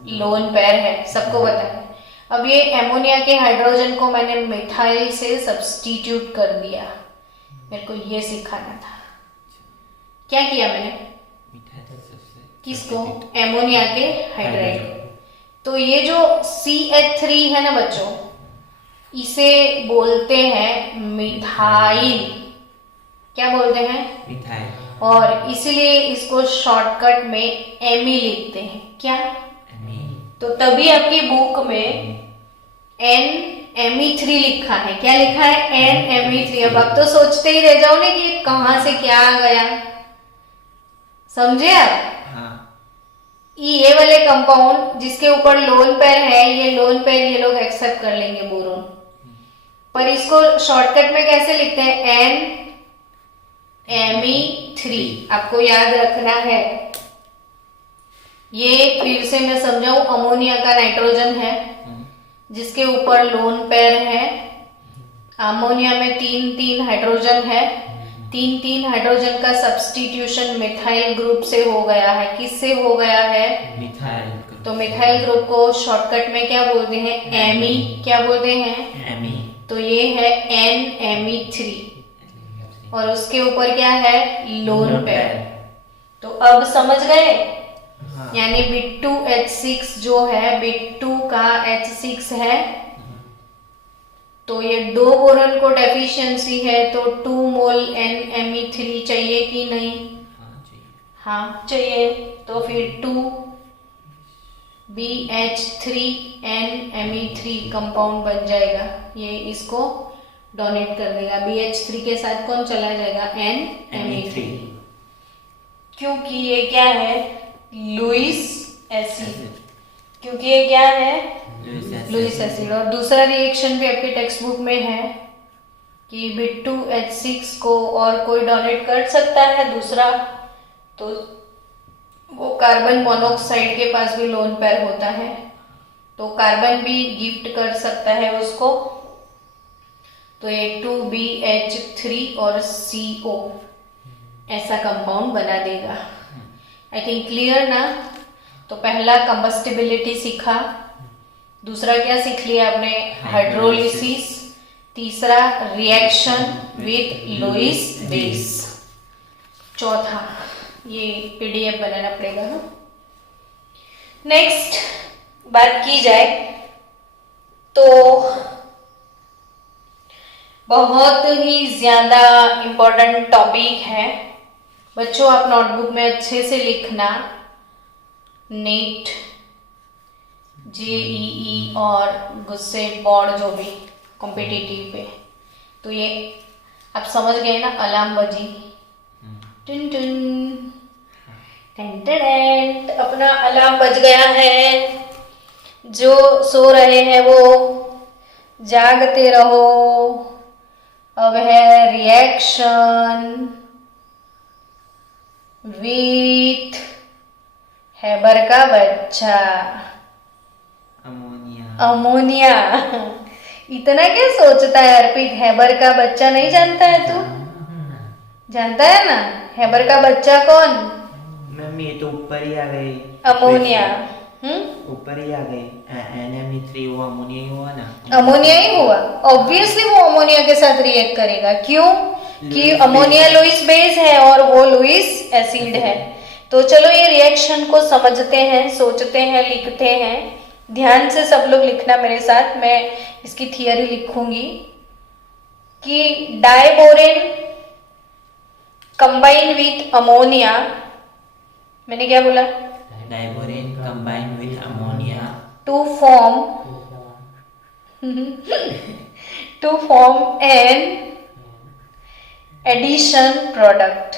लोन पेयर है, सबको पता है। अब ये एमोनिया के हाइड्रोजन को मैंने मिथाइल से सब्स्टिट्यूट कर दिया, मेरे को ये सिखाना था। क्या किया मैंने, किसको, एमोनिया के हाइड्राइड को। तो ये जो CH3 है ना बच्चों, इसे बोलते हैं मिथाइल, क्या बोलते हैं, मिथाइल। और इसलिए इसको शॉर्टकट में एमी लिखते हैं, क्या, तो तभी आपकी बुक में NMe3 लिखा है, क्या लिखा है, NMe3। अब आप तो सोचते ही रह जाओ ना कि कहां से क्या आ गया, समझे आप। ये वाले कंपाउंड जिसके ऊपर लोन पेयर है, ये लोन पेयर ये लोग एक्सेप्ट कर लेंगे बोरोन, पर इसको शॉर्टकट में कैसे लिखते हैं, NMe3, आपको याद रखना है। ये फिर से मैं समझाऊं, अमोनिया का नाइट्रोजन है जिसके ऊपर लोन पेयर है। अमोनिया में 3 हाइड्रोजन है, 3 हाइड्रोजन का सब्स्टिट्यूशन मिथाइल ग्रुप से हो गया है, किससे हो गया है, मिथाइल। तो मिथाइल ग्रुप को शॉर्टकट में क्या बोलते हैं, एमी, क्या बोलते हैं, एमी। तो ये है NMe3 और उसके ऊपर क्या है, लोन पेयर। तो अब समझ गए, यानी B2H6 जो है, B2 का H6 है, तो ये 2 बोरॉन को डेफिशिएंसी है, तो 2 मोल NMe3 चाहिए कि नहीं, हाँ चाहिए। तो फिर 2 BH3 NMe3 कंपाउंड बन जाएगा, ये इसको डोनेट कर देगा। BH3 के साथ कौन चला जाएगा, NMe3, क्योंकि ये क्या है, लुईस एसिड, क्योंकि ये क्या है, लुईस एसिड। और दूसरा रिएक्शन भी आपके टेक्स्ट बुक में है कि B2H6 को और कोई डोनेट कर सकता है दूसरा, तो वो कार्बन मोनोऑक्साइड के पास भी लोन पेयर होता है, तो कार्बन भी गिफ्ट कर सकता है उसको। तो ये 2BH3 और CO ऐसा कंपाउंड बना देगा। आई थिंक क्लियर ना। तो पहला कंबस्टिबिलिटी सीखा, दूसरा क्या सीख लिया आपने, हाइड्रोलिसिस, तीसरा रिएक्शन विथ लुईस बेस, चौथा ये PDF बनाना पड़ेगा ना। नेक्स्ट बात की जाए तो बहुत ही ज्यादा इम्पोर्टेंट टॉपिक है बच्चों, आप नोटबुक में अच्छे से लिखना। नीट, JEE और गुस्सेट बोर्ड जो भी कॉम्पिटिटिव पे, तो ये आप समझ गए ना, अलार्म बजी, टन टन टन टन, अपना अलार्म बज गया है। जो सो रहे हैं वो जागते रहो। अब है रिएक्शन विथ हैबर का बच्चा, अमोनिया। इतना क्या सोचता है अर्पित, हैबर का बच्चा नहीं जानता है तू, जानता है ना हैबर का बच्चा कौन, मम्मी ये तो ऊपर ही आ गई, अमोनिया। ऊपर ही आ गई, NMe3 वो अमोनिया ही हुआ ना, अमोनिया ही हुआ। ऑब्वियसली वो अमोनिया के साथ रिएक्ट करेगा, क्यों कि अमोनिया लुईस बेस है और वो लुईस एसिड है। तो चलो ये रिएक्शन को समझते हैं, सोचते हैं, लिखते हैं। ध्यान से सब लोग लिखना मेरे साथ। मैं इसकी थियरी लिखूंगी कि डाइबोरेन कंबाइन विथ अमोनिया, मैंने क्या बोला? Diborane combine with ammonia to form to form an addition product.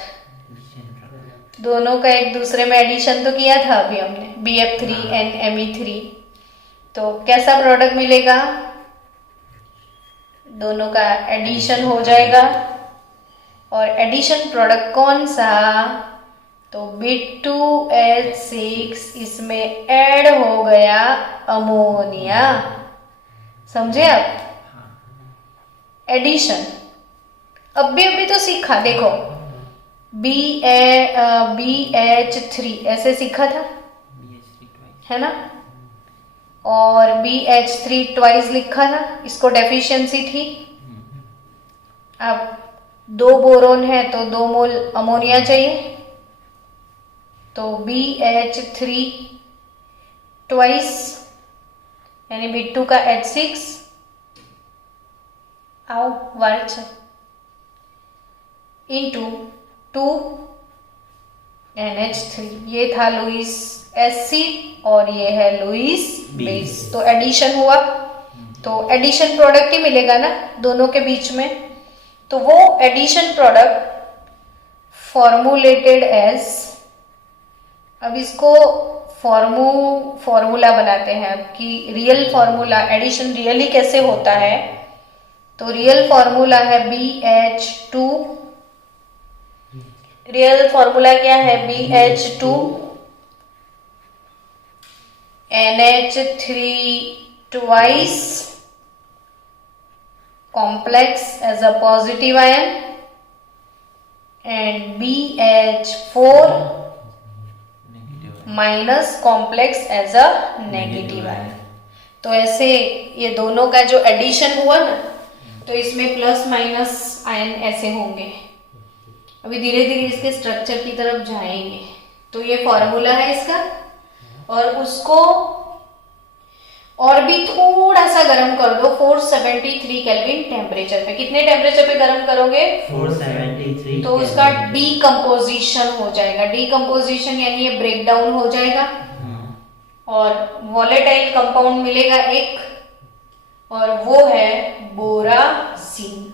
दोनों का एक दूसरे में एडिशन तो किया था अभी हमने, BF3 तो कैसा प्रोडक्ट मिलेगा? दोनों का एडिशन हो जाएगा। और एडिशन प्रोडक्ट कौन सा? तो B2H6 इसमें ऐड हो गया अमोनिया। समझे आप? एडिशन अभी तो सीखा, देखो BH3 ऐसे सीखा था, है ना? और BH3 ट्वाइस लिखा था, इसको डेफिशिएंसी थी। अब 2 बोरोन है तो 2 मोल अमोनिया चाहिए, तो BH3 ट्वाइस यानी B2 का H6 आओ वर्च इंटू 2 NH3। ये था लुईस एसिड और ये है लुईस बेस। तो एडिशन हुआ, तो एडिशन प्रोडक्ट ही मिलेगा ना दोनों के बीच में। तो वो एडिशन प्रोडक्ट फॉर्मुलेटेड एज, अब इसको फॉर्मूला बनाते हैं कि रियल फॉर्मूला एडिशन रियली कैसे होता है। तो रियल फॉर्मूला है BH2, रियल फॉर्मूला क्या है? BH2 NH3 twice complex as a positive ion and BH4 minus complex as a negative ion. तो ऐसे ये दोनों का जो एडिशन हुआ ना, तो इसमें प्लस माइनस आयन ऐसे होंगे। अभी धीरे धीरे इसके स्ट्रक्चर की तरफ जाएंगे। तो ये फॉर्मूला है इसका, और उसको और भी थोड़ा सा गर्म कर दो 473 केल्विन टेम्परेचर पे। कितने टेम्परेचर पे गर्म करोगे? 473। तो उसका डीकम्पोजिशन हो जाएगा। डीकम्पोजिशन यानी ये ब्रेक डाउन हो जाएगा और वॉलेटाइल कंपाउंड मिलेगा एक, और वो है बोराजीन।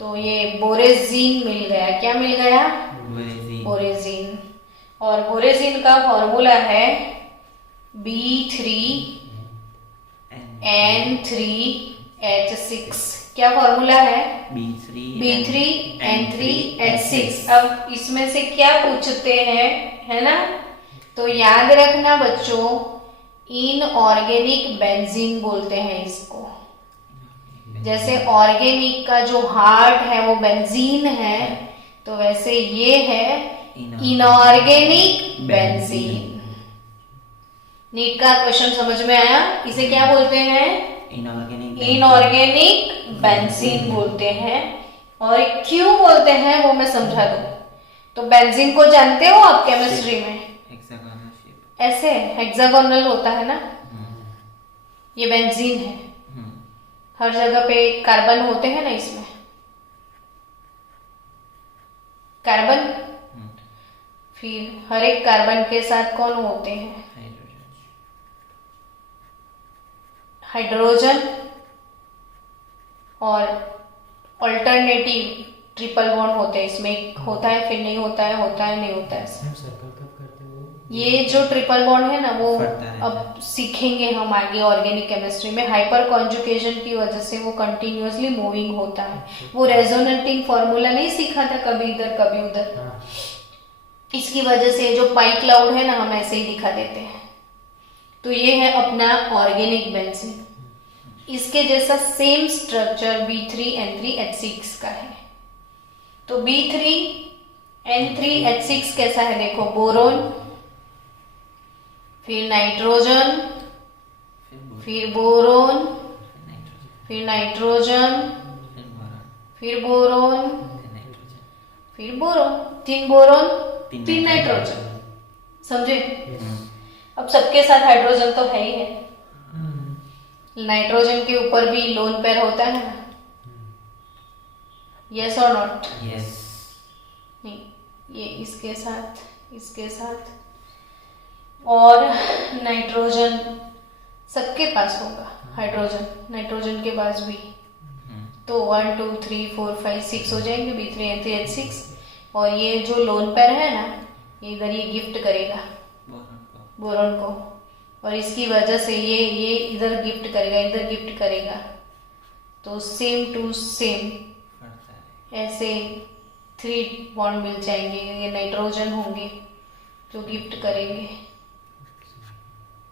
तो ये बोरेजीन मिल गया। क्या मिल गया? बोरेजीन। और बोरेजीन का फॉर्मूला है B3N3H6। क्या फॉर्मूला है? B3N3H6। अब इसमें से क्या पूछते हैं, है ना? तो याद रखना बच्चों, इनऑर्गेनिक बेंजीन बोलते हैं इसको। जैसे ऑर्गेनिक का जो हार्ट है वो बेंजीन है, तो वैसे ये है इनऑर्गेनिक बेंजीन। नीट का क्वेश्चन समझ में आया? इसे क्या बोलते हैं? इनऑर्गेनिक बेंजीन बोलते हैं। और क्यों बोलते हैं वो मैं समझा दूं। तो बेंजीन को जानते हो आप केमिस्ट्री में? ऐसे हेक्सागोनल होता है ना, ये बेंजीन है। हर जगह पे कार्बन होते हैं ना इसमें, कार्बन। फिर हर एक कार्बन के साथ कौन होते हैं? हाइड्रोजन। और अल्टरनेटिव ट्रिपल बॉन्ड होते हैं इसमें, एक होता है फिर नहीं होता है, होता है नहीं होता है। ये जो ट्रिपल बॉन्ड है ना, वो अब सीखेंगे हम आगे ऑर्गेनिक केमिस्ट्री में। हाइपर कॉन्जुगेशन की वजह से वो कंटिन्यूअसली मूविंग होता है। वो रेजोनेटिंग फॉर्मूला नहीं सीखा था, कभी इधर कभी उधर। इसकी वजह से जो पाई क्लाउड है ना, हम ऐसे ही दिखा देते हैं। तो ये है अपना ऑर्गेनिक बेंजीन। इसके जैसा सेम स्ट्रक्चर B3N3H6 का है। तो B3N3H6 कैसा है? देखो, बोरोन, फिर नाइट्रोजन, फिर बोरोन, फिर नाइट्रोजन, फिर बोरोन, फिर बोरोन। 3 बोरोन, तीन नाइट्रोजन, समझे? अब सबके साथ हाइड्रोजन तो है ही है, नाइट्रोजन के ऊपर भी लोन पेयर होता है ना, यस और नॉट? यस। नहीं, ये इसके साथ और नाइट्रोजन सबके पास होगा, हाइड्रोजन नाइट्रोजन के पास भी, तो 1 2 3 4 5 6 हो जाएंगे, B3N3H6। और ये जो लोन पेयर है ना, ये इधर ये गिफ्ट करेगा बोरोन को, और इसकी वजह से ये इधर गिफ्ट करेगा, इधर गिफ्ट करेगा, तो सेम टू सेम ऐसे 3 बॉन्ड मिल जाएंगे, ये नाइट्रोजन होंगे जो गिफ्ट करेंगे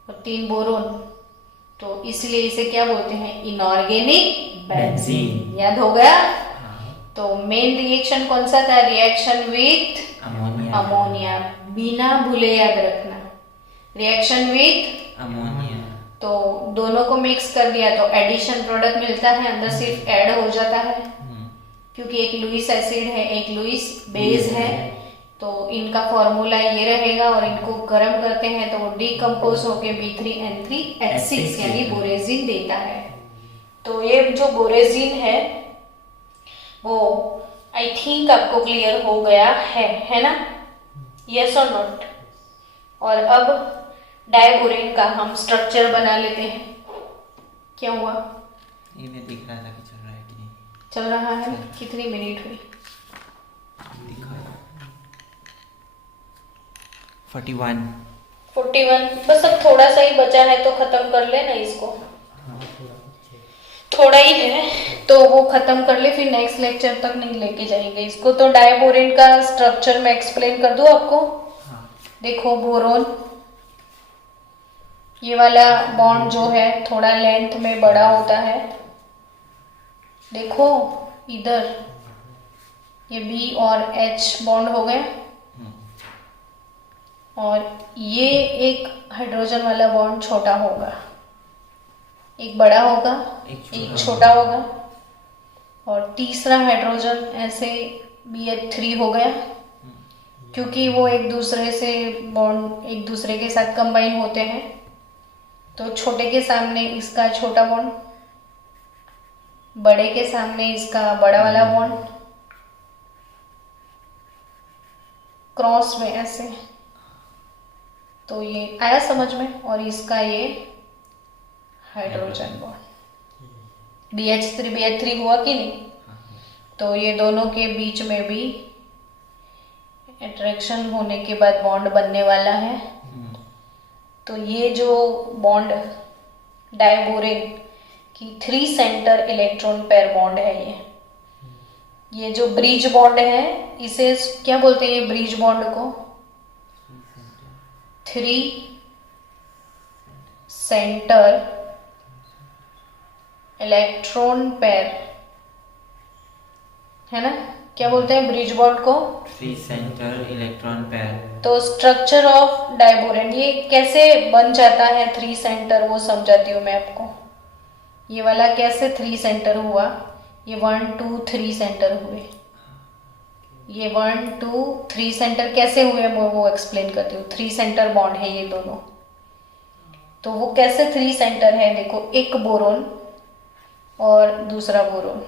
और 3 बोरोन, तो इसलिए इसे क्या बोलते हैं? Inorganic benzene. याद हो गया? तो मेन रिएक्शन कौन सा था? रिएक्शन विथ अमोनिया, बिना भूले याद रखना, रिएक्शन विथ अमोनिया। तो दोनों को मिक्स कर दिया तो एडिशन प्रोडक्ट मिलता है, अंदर सिर्फ ऐड हो जाता है, क्योंकि एक लुईस एसिड है, एक लुईस बेस है, तो इनका फॉर्मूला ये रहेगा, और इनको गर्म करते हैं तो वो डिकम्पोज होके B3N3H6 यानी बोरेजिन देता है। तो ये जो बोरेजिन है वो आई थिंक आपको क्लियर हो गया है ना? यस और नॉट? और अब डायबोरेन का हम स्ट्रक्चर बना लेते हैं। क्या हुआ? ये मैं देख रहा था कि चल रहा है कि नहीं। चल रहा है। कितनी मिनट हुई? 41। बस अब थोड़ा सा ही बचा है तो खत्म कर लेना इसको, थोड़ा ही है तो वो खत्म कर ले, फिर नेक्स्ट लेक्चर तक नहीं लेके जाएंगे इसको। तो डायबोरेन का स्ट्रक्चर मैं एक्सप्लेन कर दूं आपको। देखो बोरोन, ये वाला बॉन्ड जो है थोड़ा लेंथ में बड़ा होता है, देखो इधर ये B और H बॉन्ड हो गए, और ये एक हाइड्रोजन वाला बॉन्ड छोटा होगा, एक बड़ा होगा एक छोटा होगा, और तीसरा हाइड्रोजन ऐसे BH3 हो गया, क्योंकि वो एक दूसरे से बॉन्ड एक दूसरे के साथ कंबाइन होते हैं, तो छोटे के सामने इसका छोटा बॉन्ड, बड़े के सामने इसका बड़ा वाला बॉन्ड, क्रॉस में ऐसे, तो ये आया समझ में। और इसका ये हाइड्रोजन बॉन्ड BH3 हुआ कि नहीं? तो ये दोनों के बीच में भी अट्रैक्शन होने के बाद बॉन्ड बनने वाला है। तो ये जो बॉन्ड डायबोरेन की 3 सेंटर इलेक्ट्रॉन पेयर बॉन्ड है, ये जो ब्रिज बॉन्ड है इसे क्या बोलते हैं? ये ब्रिज बॉन्ड को 3 सेंटर इलेक्ट्रॉन पेयर है ना, क्या बोलते हैं ब्रिज बॉन्ड को? 3 सेंटर इलेक्ट्रॉन पेयर। तो स्ट्रक्चर ऑफ डायबोरेन ये कैसे बन जाता है 3 सेंटर, वो समझाती हूँ मैं आपको। ये वाला कैसे 3 सेंटर हुआ, ये 1 2 3 सेंटर हुए, ये 1 2 3 सेंटर कैसे हुए वो एक्सप्लेन करती हूँ। 3 सेंटर बॉन्ड है ये दोनों, तो वो कैसे 3 सेंटर है? देखो, एक बोरोन और दूसरा बोरोन।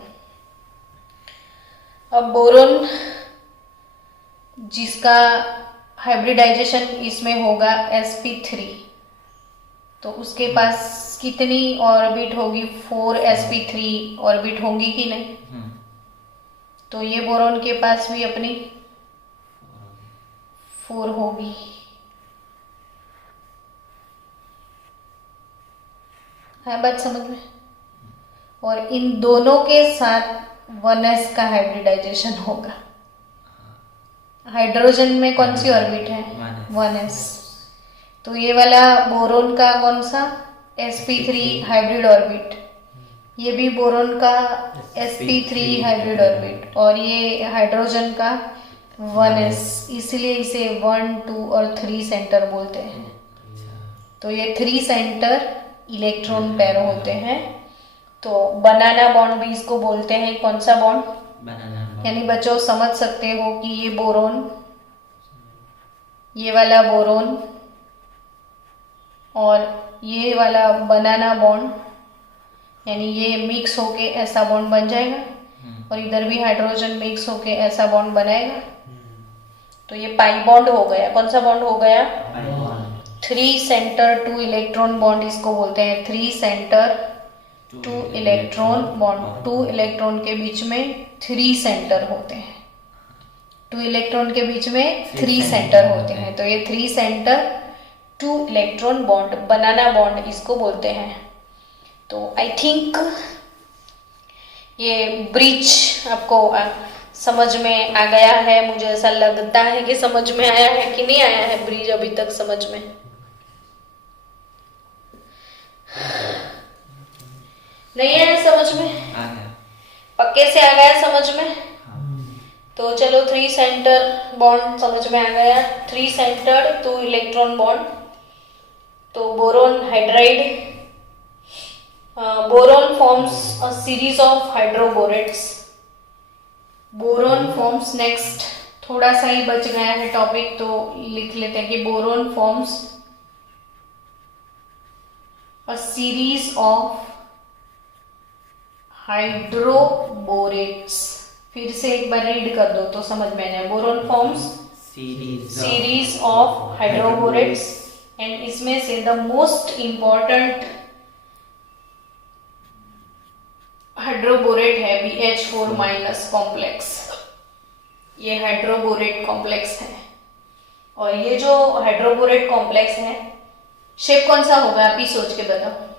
अब बोरोन जिसका हाइब्रिडाइजेशन इसमें होगा sp3, तो उसके पास कितनी ऑर्बिट होगी? 4 sp3 ऑर्बिट होंगी कि नहीं? तो ये बोरोन के पास भी अपनी 4 होगी। है बात समझ में? और इन दोनों के साथ 1s का हाइब्रिडाइजेशन होगा। हाइड्रोजन में कौन सी ऑर्बिट है? 1s। तो ये वाला बोरोन का कौन सा? sp3 हाइब्रिड ऑर्बिट, ये भी बोरोन का sp3 हाइब्रिड ऑर्बिट, और ये हाइड्रोजन का 1s, इसलिए इसे 1 2 और 3 सेंटर बोलते हैं। तो ये 3 सेंटर इलेक्ट्रॉन पेयर होते हैं। तो बनाना बॉन्ड भी इसको बोलते हैं। कौन सा बॉन्ड? बनाना बॉन्ड। यानी बच्चों समझ सकते हो कि ये बोरोन ये वाला बोरोन और ये वाला बनाना बॉन्ड, यानी ये मिक्स होके ऐसा बॉन्ड बन जाएगा और इधर भी हाइड्रोजन मिक्स होके ऐसा बॉन्ड बनाएगा। तो ये पाई बॉन्ड हो गया। कौन सा बॉन्ड हो गया? 3 सेंटर 2 इलेक्ट्रॉन बॉन्ड इसको बोलते हैं। 3 सेंटर 2 इलेक्ट्रॉन बॉन्ड। 2 इलेक्ट्रॉन के बीच में 3 सेंटर होते हैं। 2 इलेक्ट्रॉन के बीच में 3 सेंटर होते हैं। तो ये 3 सेंटर 2 इलेक्ट्रॉन बॉन्ड, बनाना बॉन्ड इसको बोलते हैं। तो आई थिंक ये ब्रिज आपको समझ में आ गया है। मुझे ऐसा लगता है कि समझ में आया है कि नहीं आया है ब्रिज अभी तक समझ में? नहीं आया समझ में? आ गया। पक्के से आ गया समझ में? तो चलो 3 सेंटर बॉन्ड समझ में आ गया। 3 सेंटर 2 इलेक्ट्रॉन बॉन्ड। तो boron hydride, boron forms a series of hydroborates. Boron forms, next थोड़ा सा ही बच गया है टॉपिक तो लिख लेते हैं कि boron forms a series of hydroborates. फिर से एक बार रीड कर दो तो समझ में आ जाए। Boron forms series of hydroborates and इसमें से द मोस्ट इंपॉर्टेंट हाइड्रोबोरेट है BH4 माइनस कॉम्प्लेक्स। ये हाइड्रोबोरेट कॉम्प्लेक्स है और ये जो हाइड्रोबोरेट कॉम्प्लेक्स है शेप कौन सा होगा आप ही सोच के बताओ।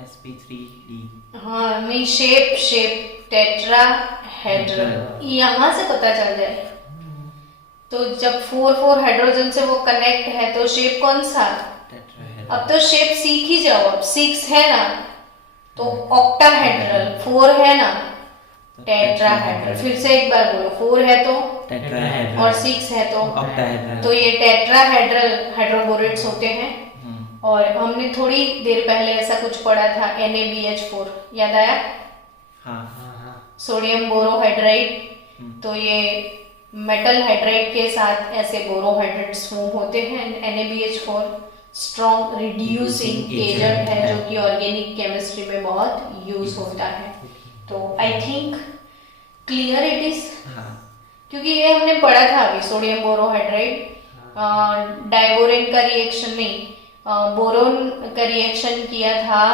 sp3d। हाँ, नहीं शेप टेट्राहेड्रल यहां से पता चल जाए। तो जब 4 हाइड्रोजन से वो कनेक्ट है तो शेप कौन सा? अब तो शेप सीख ही जाओ। अब 6 है ना तो ऑक्टाहेड्रल, 4 है ना टेट्राहेड्रल। फिर से एक बार बोलो, 4 है तो टेट्राहेड्रल और 6 है तो ऑक्टाहेड्रल। तो ये टेट्राहेड्रल हाइड्रोबोरेट्स होते हैं। और हमने थोड़ी देर पहले ऐसा कुछ पढ़ा था NaBH4, याद आया? हाँ। Sodium borohydride. तो ये मेटल हाइड्राइड के साथ ऐसे बोरोहाइड्रेट्स फॉर्म होते हैं। NaBH4 स्ट्रॉन्ग रिड्यूसिंग एजेंट है जो कि ऑर्गेनिक केमिस्ट्री में बहुत यूज होता है। तो I think clear it is, क्योंकि ये हमने पढ़ा था अभी। सोडियम बोरोहाइड्राइड डाइबोरेन का रिएक्शन नहीं, बोरोन का रिएक्शन किया था।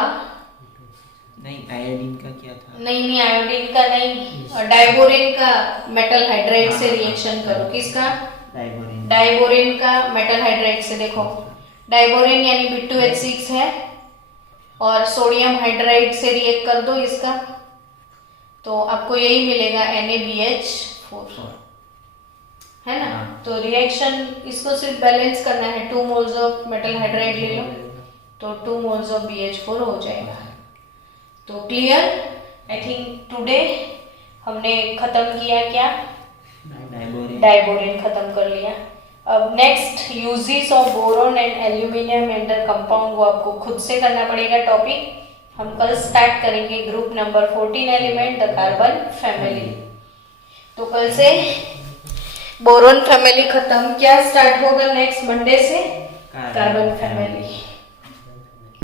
नहीं, आयोडीन का किया था। नहीं आयोडीन का नहीं, डाइबोरेन का मेटल हाइड्राइड से रिएक्शन करो। किसका? डाइबोरेन का मेटल हाइड्राइड से। देखो डाइबोरेन यानी B2H6 है और सोडियम हाइड्राइड से रिएक्ट कर दो इसका तो आपको यही मिलेगा NaBH4, है ना? तो रिएक्शन इसको सिर्फ बैलेंस करना है। 2 मोल्स ऑफ मेटल हाइड्राइड ले लो तो 2 मोल्स ऑफ BH4 हो जाएगा। तो क्लियर? आई थिंक टुडे हमने खत्म किया क्या? डाइबोरेन खत्म कर लिया। अब next uses of boron and aluminium metal compound, वो आपको खुद से करना पड़ेगा टॉपिक। हम कल स्टार्ट करेंगे group number 14 element the carbon family. तो कल से बोरोन फैमिली खत्म, क्या स्टार्ट होगा नेक्स्ट मंडे से? Carbon family.